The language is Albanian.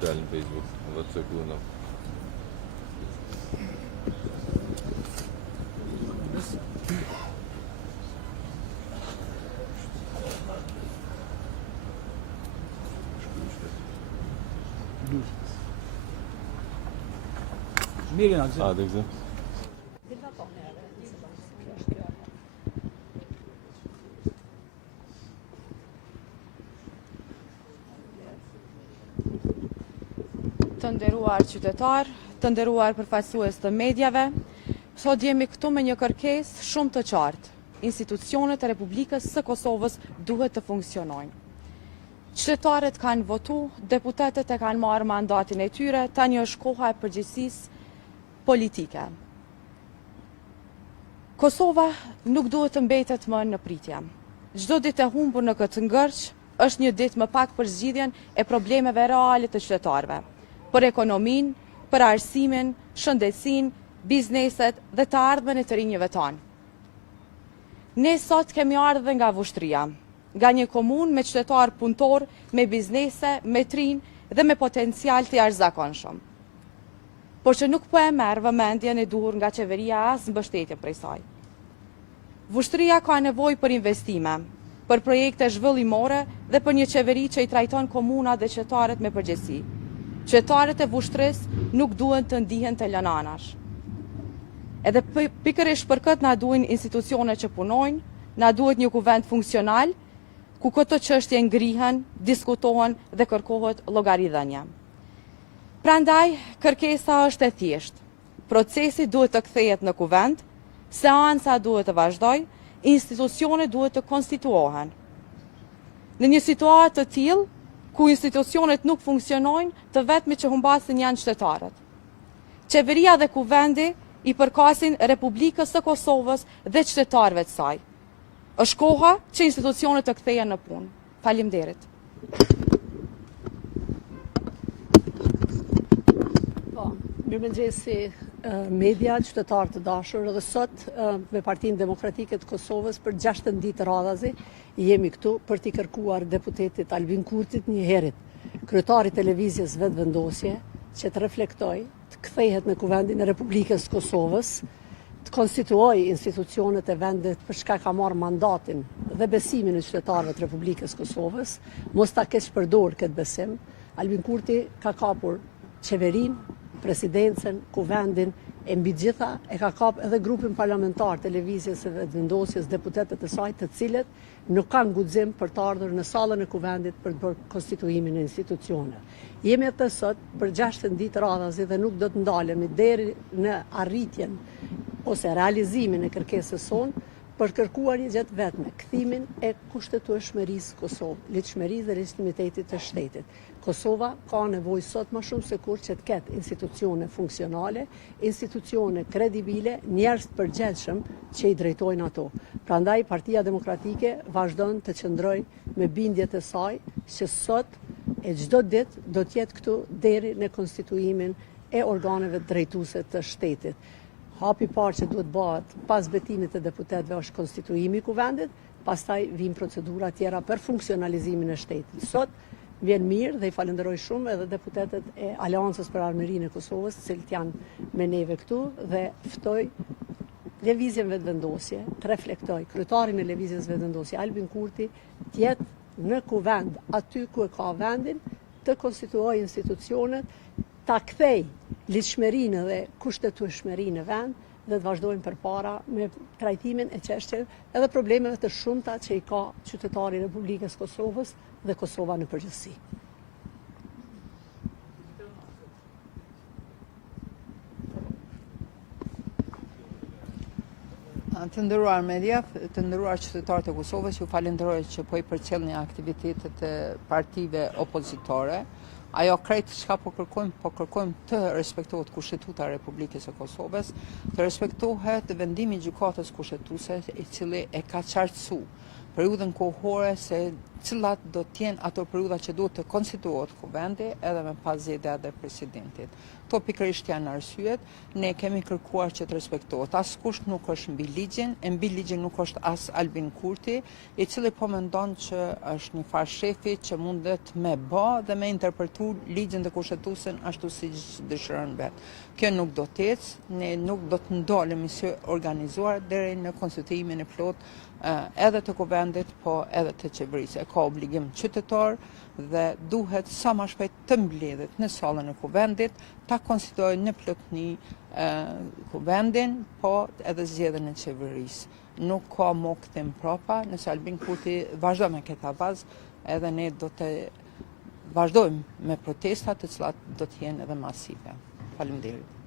Dal në Facebook, dhe të sekunda. Mirë në gjithë. A, të këzë? Të nderuar qytetar, të nderuar përfaqësues të medjave, sot jemi këtu me një kërkesë shumë të qartë. Institucionet e Republikës së Kosovës duhet të funksionojnë. Qytetarët kanë votu, deputetët e kanë marrë mandatin e tyre, tani është koha e përgjegjësisë politike. Kosova nuk duhet të mbetet më në pritje. Çdo ditë e humbur në këtë ngërç është një ditë më pak për zgjidhjen e problemeve reale të qytetarëve. Për ekonominë, për arsimin, shëndetësinë, bizneset dhe të ardhmen e të rinjëve tanë. Ne sot kemi ardhur nga Vushtria, nga një komunë me qytetarë punëtor, me biznese, me trinë dhe me potencial të jashtëzakonshëm. Por që nuk po e merr vëmendjen e duhur nga qeveria as mbështetjen prej saj. Vushtria ka nevojë për investime, për projekte zhvillimore dhe për një qeveri që i trajton komunat dhe qytetarët me përgjegjësi. Qytetarët e Vushtrisë nuk duhen të ndihen të lënë anash. Edhe pikërisht për këtë na duhen institucione që punojnë, na duhet një kuvend funksional, ku këto çështje ngrihen, diskutohen dhe kërkohet llogaridhënie. Prandaj, kërkesa është e thjeshtë. Procesi duhet të kthehet në kuvend, seanca duhet të vazhdojë, institucionet duhet të konstituohen. Në një situatë të tillë, ku institucionet nuk funksionojnë, të vetmi që humbasin janë qytetarët. Qeveria dhe kuvendi i përkasin Republikës së Kosovës dhe qytetarëve të saj. Është koha që institucionet të kthehen në punë. Faleminderit. Mirëmëngjesi media, qytetarë të dashur, edhe sot me Partinë Demokratike të Kosovës për 6 ditë radhazi jemi këtu për t'i kërkuar deputetit Albin Kurtit një herët, kryetari i televizjes vetëvendosje, që të reflektoj, të kthehet në kuvendin e Republikës Kosovës, të konstituoj institucionet e vendit për shka ka marrë mandatin dhe besimin e qytetarëve të Republikës Kosovës, mos ta keq përdor këtë besim. Albin Kurti ka kapur qeverin, presidencën, kuvendin, e mbi gjitha e ka kap edhe grupin parlamentar televizjes e vetëvendosjes, deputetët e saj, të cilët nuk kanë guxim për të ardhur në sallën e kuvendit për të bërë konstituimin e institucioneve. Jemi atë sot për 6 ditë radhazi dhe nuk do të ndalemi deri në arritjen ose realizimin e kërkesës sonë për kërkuar një gjë vetme, kthimin e kushtetueshmërisë Kosovë, ligjshmërisë dhe legitimitetit të shtetit. Kosova ka nevojë sot më shumë se kur që të ketë institucione funksionale, institucione kredibile, njerëz të përgjegjshëm që i drejtojnë ato. Prandaj Partia Demokratike vazhdon të qëndrojë me bindjet e saj që sot e çdo ditë do të jetë këtu deri në konstituimin e organeve drejtuese të shtetit. Hapi parë që duhet bëhet pas betimit të deputetëve është konstituimi i kuvendit, pastaj vijnë procedura tjera për funksionalizimin e shtetit. Sot vjen mirë dhe i falenderoj shumë edhe deputetët e Aleancës për Armërinë e Kosovës, të cilët janë me neve këtu dhe ftoj lëvizjen vetëvendosje, të reflektoj kryetarin e lëvizjes vetëvendosje Albin Kurti të jetë në kuvend aty ku e ka vendin, të konstituoj institucionet, ta kthej ligjshmërinë dhe kushtetueshmërinë në vend dhe të vazhdojmë përpara me trajtimin e çështjeve edhe problemeve të shumta që i ka qytetari i Republikës Kosovës dhe Kosova në përgjithësi. Të nderuar media, të nderuar qytetarët e Kosovës, ju falenderoj që po i përcjellni aktivitetet e partive opozitore. Ajo krejt çka po kërkojmë të respektohet Kushtetuta e Republikës së Kosovës, të respektohet vendimi i gjykatës kushtetuese i cili e ka qartësuar periudhën kohore se cilat do t'jenë ato periudha që duhet të konstituohet kuvendi edhe me pas zgjedhja e presidentit. Kto pikërisht janë arsyet, ne kemi kërkuar që të respektohet. Askush nuk është mbi ligjin, e mbi ligjin nuk është as Albin Kurti, i cili po mendon që është një farë shefi që mundet me bë dhe me interpretu ligjin dhe kushtetuesin ashtu siç dëshiron vet. Kjo nuk do të ecë, ne nuk do të ndalemi si organizuar deri në konstituimin e plot edhe të kuvendit, po edhe të qeverisë. E ka obligim qytetar dhe duhet sa më shpejt të mbledhet në sallën e kuvendit, ta konstituojë në plotëni kuvendin, po edhe zgjedhjen e qeverisë. Nuk ka mo kthim prapa, nëse Albin Kurti vazhdo me këta bazë, edhe ne do të vazhdojmë me protestat të cilat do të jenë edhe masive. Faleminderit.